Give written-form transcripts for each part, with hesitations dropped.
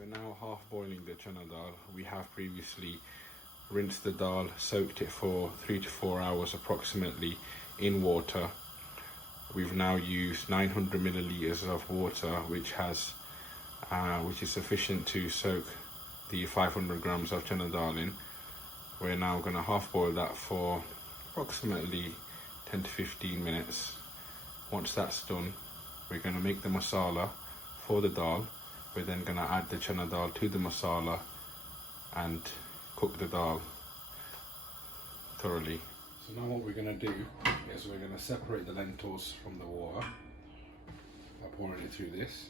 We're now half boiling the chana dal. We have previously rinsed the dal, soaked it for 3 to 4 hours approximately in water. We've now used 900 milliliters of water, which is sufficient to soak the 500 grams of chana dal in. We're now going to half boil that for approximately 10 to 15 minutes. Once that's done, we're going to make the masala for the dal. We're then going to add the chana dal to the masala and cook the dal thoroughly. So now what we're going to do is we're going to separate the lentils from the water by pouring it through this.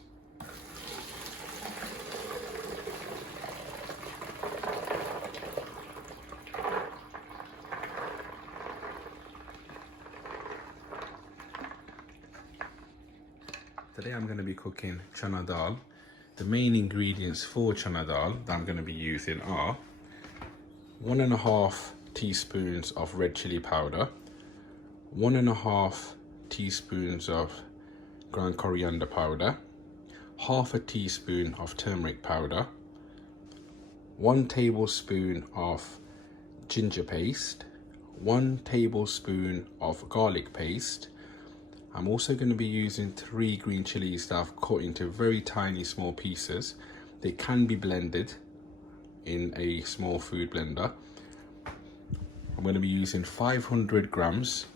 Today I'm going to be cooking chana dal. The main ingredients for chana dal that I'm going to be using are 1.5 teaspoons of red chilli powder, 1.5 teaspoons of ground coriander powder, half a teaspoon of turmeric powder, 1 tablespoon of ginger paste, 1 tablespoon of garlic paste. I'm also going to be using 3 green chilies that I've cut into very tiny small pieces. They can be blended in a small food blender. I'm going to be using 500 grams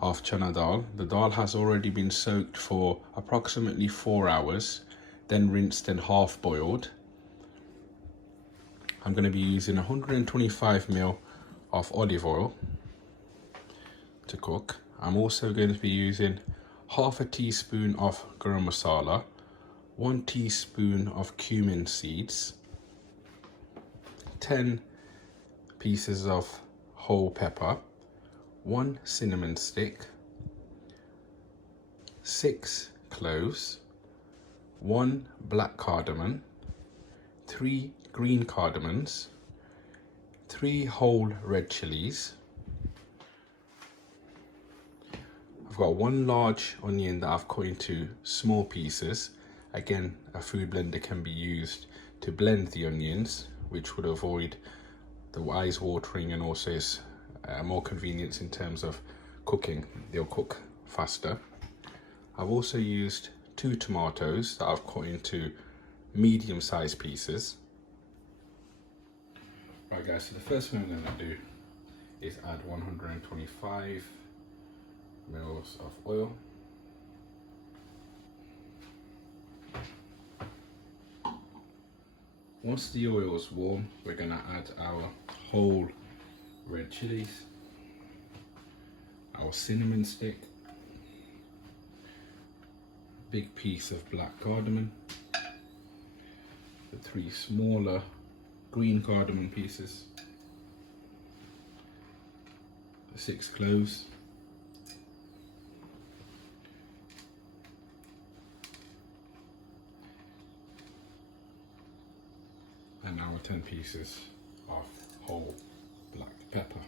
of chana dal. The dal has already been soaked for approximately 4 hours, then rinsed and half boiled. I'm going to be using 125 ml of olive oil to cook. I'm also going to be using half a teaspoon of garam masala, 1 teaspoon of cumin seeds, 10 pieces of whole pepper, 1 cinnamon stick, 6 cloves, 1 black cardamon, 3 green cardamons, 3 whole red chilies. I've got 1 large onion that I've cut into small pieces. Again, a food blender can be used to blend the onions, which would avoid the eyes watering and also is more convenience in terms of cooking. They'll cook faster. I've also used 2 tomatoes that I've cut into medium-sized pieces. Right guys, so the first thing I'm going to do is add 125 mils of oil. Once the oil is warm, we're going to add our whole red chilies, our cinnamon stick, big piece of black cardamom, the 3 smaller green cardamom pieces, the 6 cloves, and our 10 pieces of whole black pepper.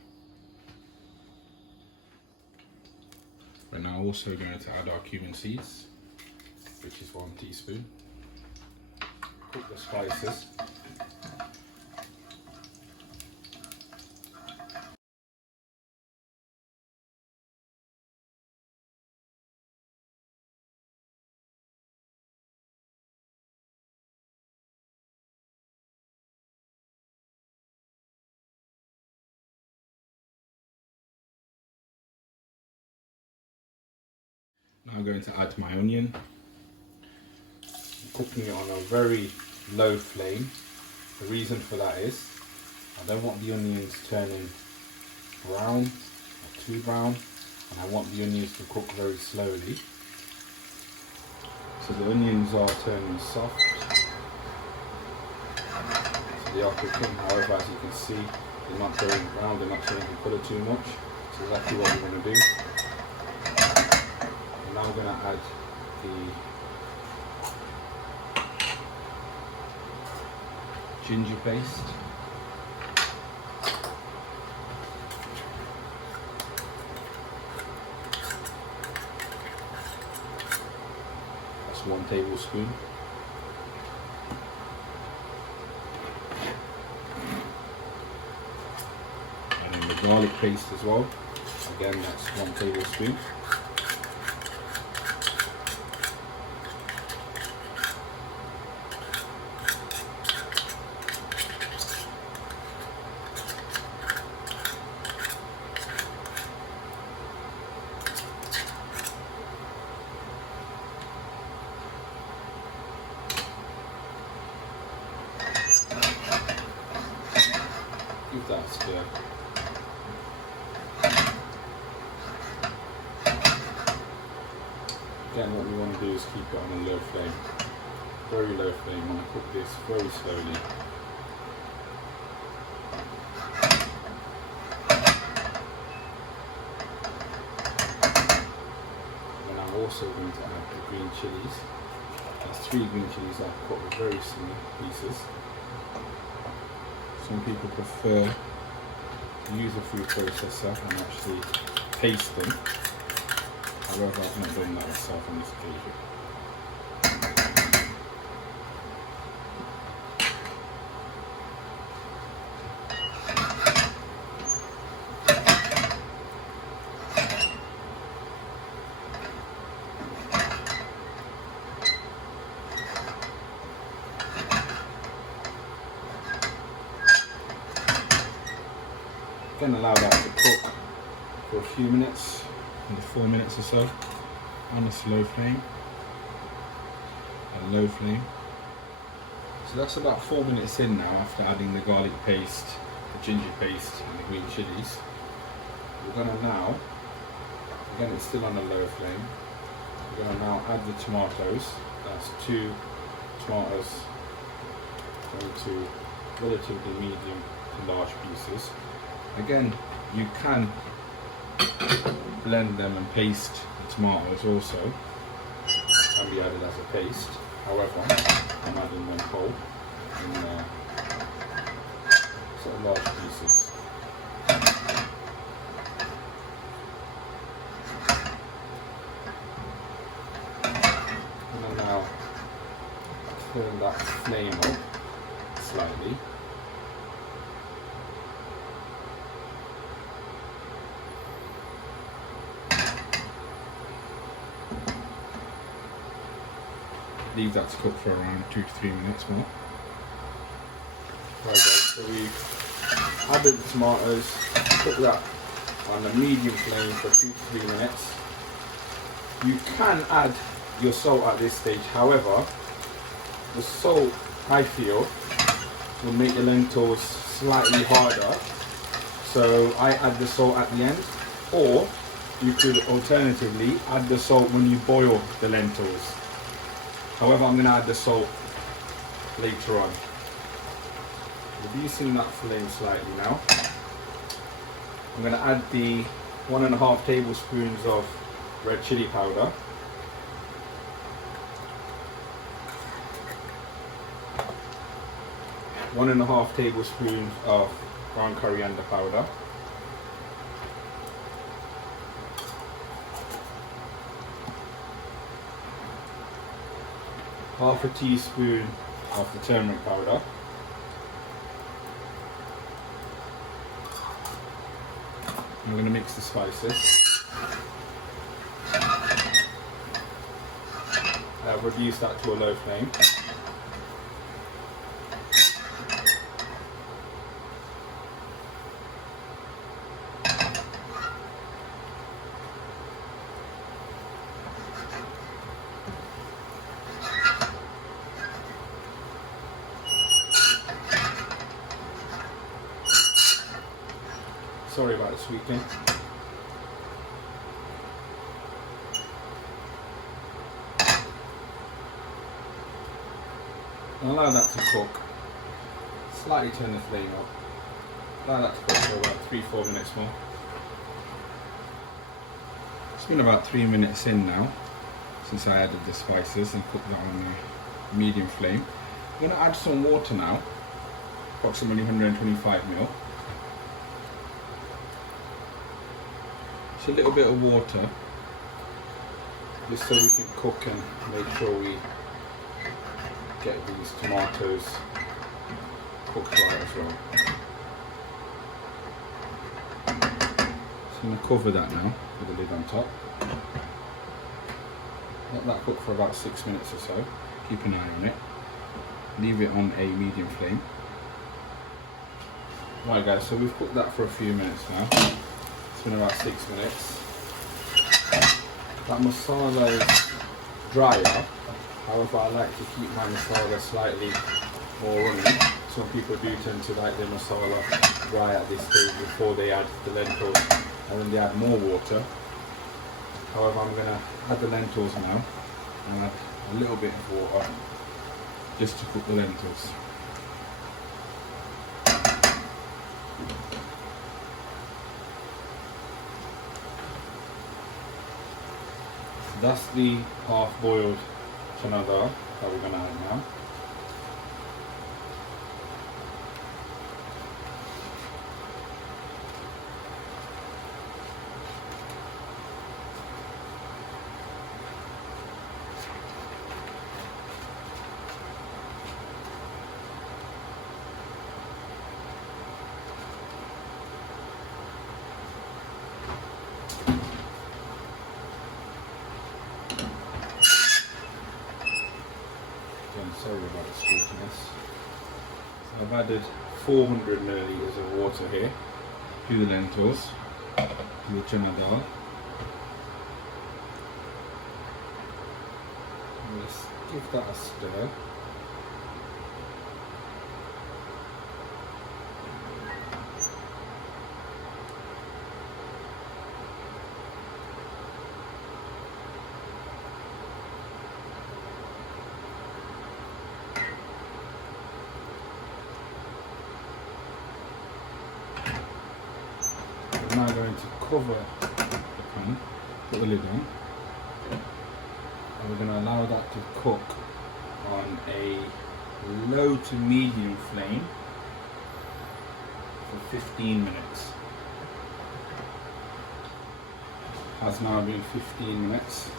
We're now also going to add our cumin seeds, which is 1 teaspoon. Cook the spices. Now I'm going to add my onion. I'm cooking it on a very low flame. The reason for that is I don't want the onions turning brown or too brown, and I want the onions to cook very slowly. So the onions are turning soft. So they are cooking, however, as you can see, they're not going brown, they're not changing colour too much. So exactly what we're going to do. Now I'm going to add the ginger paste. That's 1 tablespoon. garlic paste as well. Again, that's 1 tablespoon. Give that a stir. Again, what we want to do is keep it on a low flame, very low flame. I want to cook this very slowly. And I'm also going to add the green chillies. That's 3 green chillies I've cut with very small pieces. Some people prefer to use a food processor and actually paste them. However, I've not done that myself on this occasion. Again, allow that to cook for a few minutes, maybe 4 minutes or so, on a slow flame, a low flame. So that's about 4 minutes in now after adding the garlic paste, the ginger paste and the green chillies. We're going to now, again it's still on a low flame, we're going to now add the tomatoes. That's 2 tomatoes into relatively medium to large pieces. Again, you can blend them and paste the tomatoes also, can be added as a paste. However, I'm adding them whole in sort of large pieces. And then now turn that flame up slightly. Leave that to cook for around 2 to 3 minutes more. Right guys, so we've added the tomatoes, cook that on a medium flame for 2 to 3 minutes. You can add your salt at this stage, however, the salt, I feel, will make the lentils slightly harder. So I add the salt at the end, or you could alternatively add the salt when you boil the lentils. However, I'm going to add the salt later on. Reducing that flame slightly now. I'm going to add the 1.5 tablespoons of red chili powder. One and a half tablespoons of ground coriander powder. Half a teaspoon of the turmeric powder. I'm going to mix the spices. I've reduced that to a low flame. Sorry about the sweeping. Allow that to cook. Slightly turn the flame up. Allow that to cook for about 3-4 minutes more. It's been about 3 minutes in now since I added the spices and cooked that on a medium flame. I'm going to add some water now, approximately 125 ml. A little bit of water, just so we can cook and make sure we get these tomatoes cooked right as well. I'm going to cover that now with the lid on top. Let that cook for about 6 minutes or so. Keep an eye on it. Leave it on a medium flame. Right guys, so we've cooked that for a few minutes now. It's been about 6 minutes. That masala is drier. However, I like to keep my masala slightly more runny. Some people do tend to like their masala dry at this stage before they add the lentils, and then they add more water. However, I'm going to add the lentils now and add a little bit of water just to cook the lentils. That's the half-boiled Chana Dall that we're going to add now. Sorry about the sweetness. So I've added 400 milliliters of water here to the lentils, to the Chana Dall. Let's give that a stir. I'm now going to cover the pan, put the lid on, and we're going to allow that to cook on a low to medium flame for 15 minutes. It has now been 15 minutes.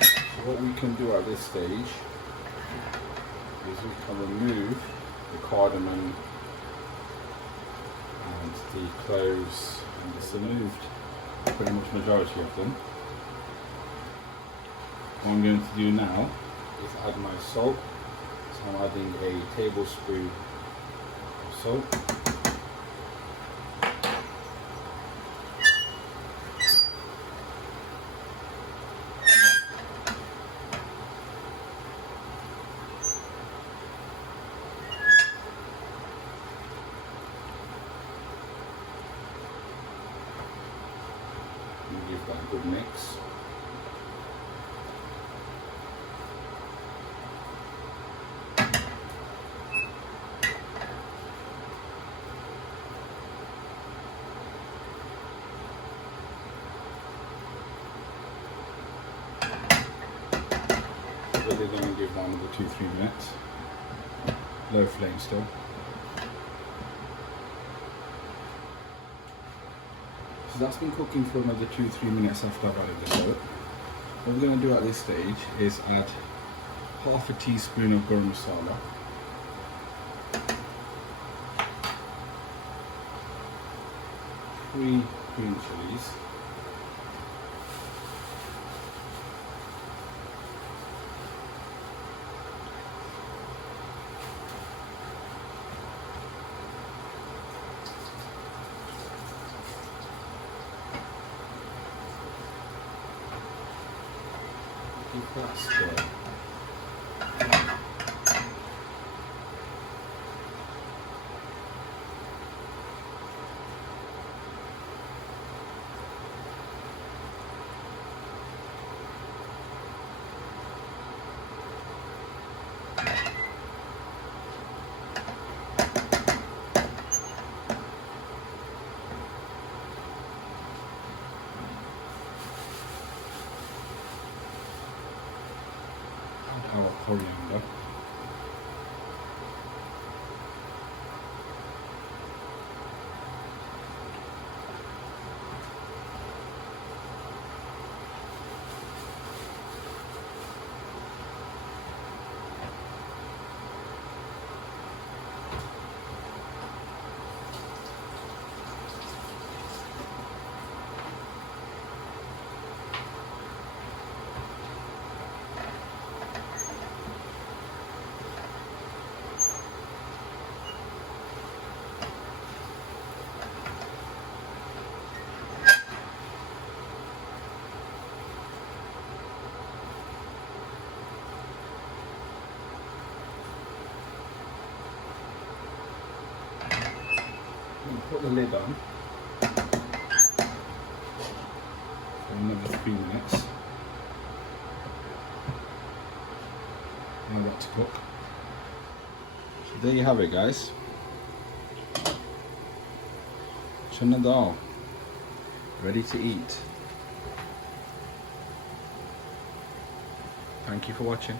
So what we can do at this stage is we can remove the cardamon and the cloves, and it's removed pretty much majority of them. What I'm going to do now is add my salt. So I'm adding a tablespoon of salt. Give that a good mix. Really going to give that another 2-3 minutes. Low flame still. So that's been cooking for another 2-3 minutes after I've added the salt. What we're going to do at this stage is add half a teaspoon of garam masala, three green chillies, keep that stir. Our coriander. Put the lid on for another 3 minutes. Now what to cook. So there you have it, guys. Chana Dall, ready to eat. Thank you for watching.